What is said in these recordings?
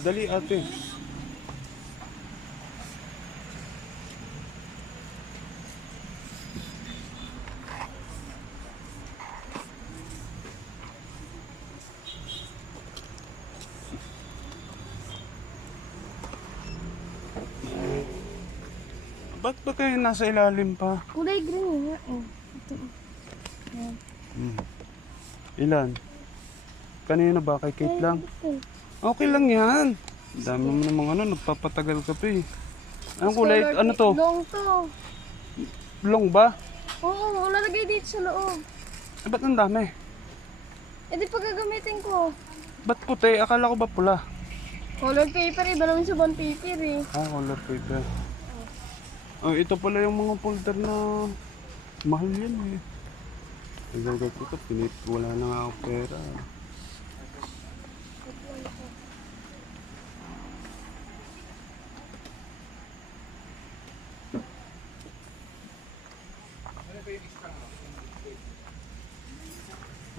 Dali ate. Ba't ba kayo nasa ilalim pa? Kulay green nga eh. Ito. Yan. Ilan? Kanina ba? Kay Kate lang? Ito. Okay lang yan. Dami mo namang ano, nagpapatagal ka pa eh. Anong kulay? Ano to? Long to. Long ba? Oo, lalagay dito sa loob. Eh, ba't ang dami? Eh di pag gagamitin ko. Ba't puti? Akala ko ba pula? Color paper, iba naman sa bond paper eh. Ah, color paper. Oh, ito pala yung mga folder na mahal yan eh. Nagagag ko ito, wala na nga ako pera.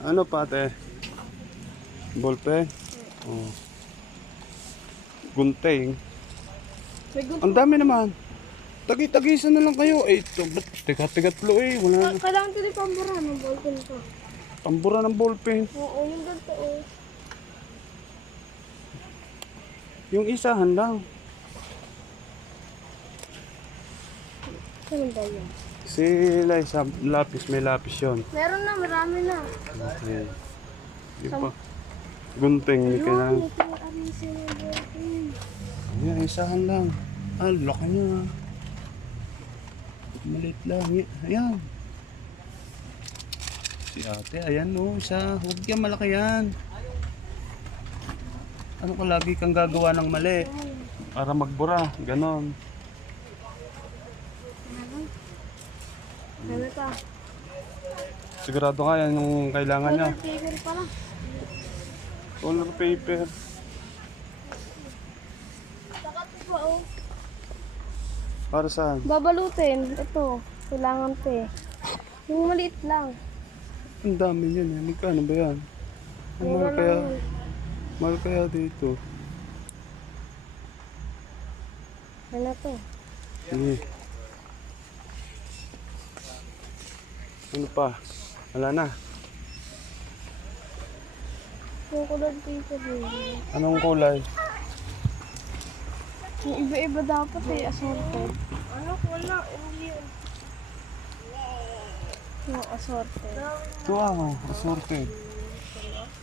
Ano pate? Ballpen? Oh. Gunting. May gun- Ang dami naman. Tagi-tagisan na lang kayo. Eh, ito, ba't tigat-tigatlo eh. Wala na. Kailangan ko din pambura ng ballpen ko. Tambura ng ballpen. Oo, yung ganito oh. Yung isahan lang. Saan ba yun? Si Liza, lapis, may lapis yun. Meron na, marami na. Okay. Yung pa. Gunting, hindi kailangan. Ito yung arisin ng ballpen. Ayan, isahan lang. Ah, laki niya. Maliit lang. Ayan. Si ate, ayan o, isa. Huwag yan, malaki yan. Ano ka lagi kang gagawa ng mali? Para magbura, ganon. Ano pa? Sigurado ka yan yung kailangan niya. Color paper pala. Color paper. Saka ito pa oh. Para saan? Babalutin. Ito. Kailangan to eh. Yung maliit lang. Ang dami yan eh. Magkano ba yan? Ang Mura mahal kaya, lang yun. mahal kaya dito. Ano to? Sige. Ano pa? Wala na. Yung color paper eh. Anong kulay? Yung iba-iba dapat eh. Assorted. Ano? Wala. Yun. Yung assorted. Wow, assorted.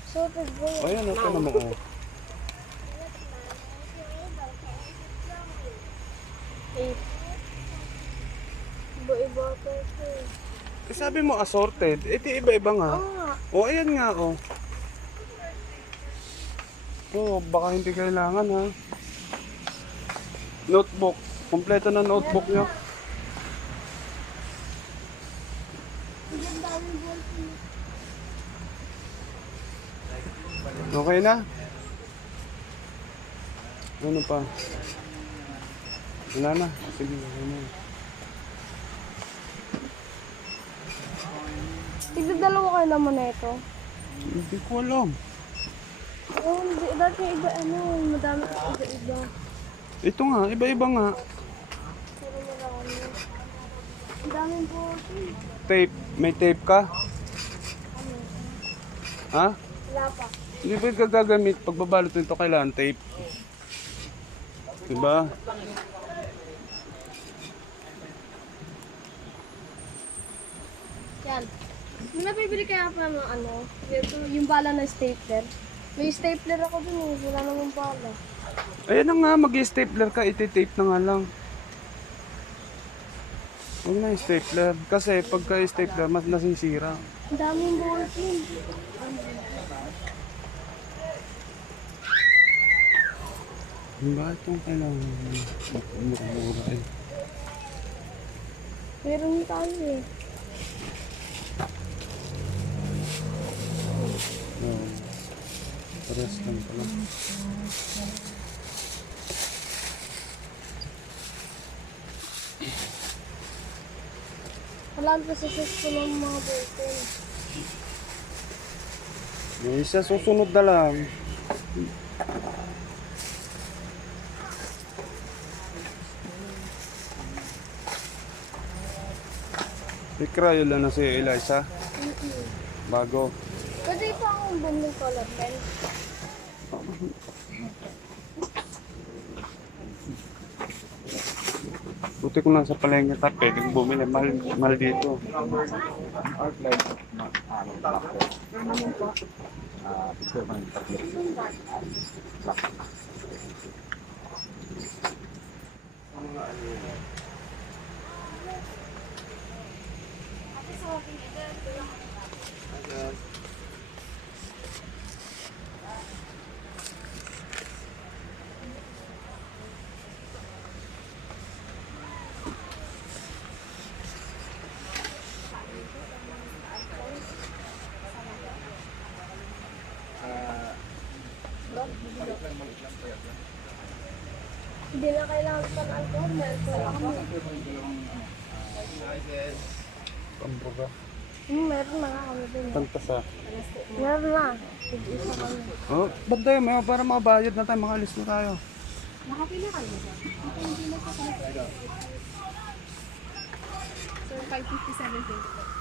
Assorted ba yun? Ayan, ito naman oh. Eight. Iba-iba ito eh. Eh, sabi mo assorted, eh di iba-iba nga. Oo nga. O, ayan nga oh. Oh, baka hindi kailangan ha. Notebook. Kompleto na notebook nyo. Ang daming ballpen. Okay na? Ano pa? Wala na. Sige, okay na. Tigdadalawa kayo naman na ito. Hindi ko alam. Oh, hindi. Dati iba ano. Madami iba-iba. Ito nga, iba-iba nga. Pero marami. Ang daming ballpen. Tape. May tape ka? Ano? Ha? Wala pa. Hindi ba ka gagamit? Pagbabalot nito kailangan tape. Diba? Yan. May nabibili kaya pa ng ano, yung bala na stapler. May stapler ako dun eh, wala namang bala. Ayan na nga, mag-stapler ka, iti-tape na nga lang. Huwag na yung stapler. Kasi pagka stapler, mas nasisira. Ang daming ballpen. Bakit yung kailangan mura eh? Meron tayo eh. No. Pares lang pala. Alam pa sa susunod ng mga ballpen. May isa susunod na lang. May Crayola na si Eliza. Bago. Pwede pa akong bumili color pen. Buti ko nasa palengke ka, pwedeng bumili. Mahal, mahal dito. Hindi na kailangan pa ng alcohol. Meron pa lang kami. Pambuga. Meron na nga kami dun. Tantasa. Meron na. Tig-isa kami. Oh, ba't tayo? May para makabayad na tayo, makalis na tayo. Nakapila kayo ba? Hindi na sa kami. So, 557 pesos.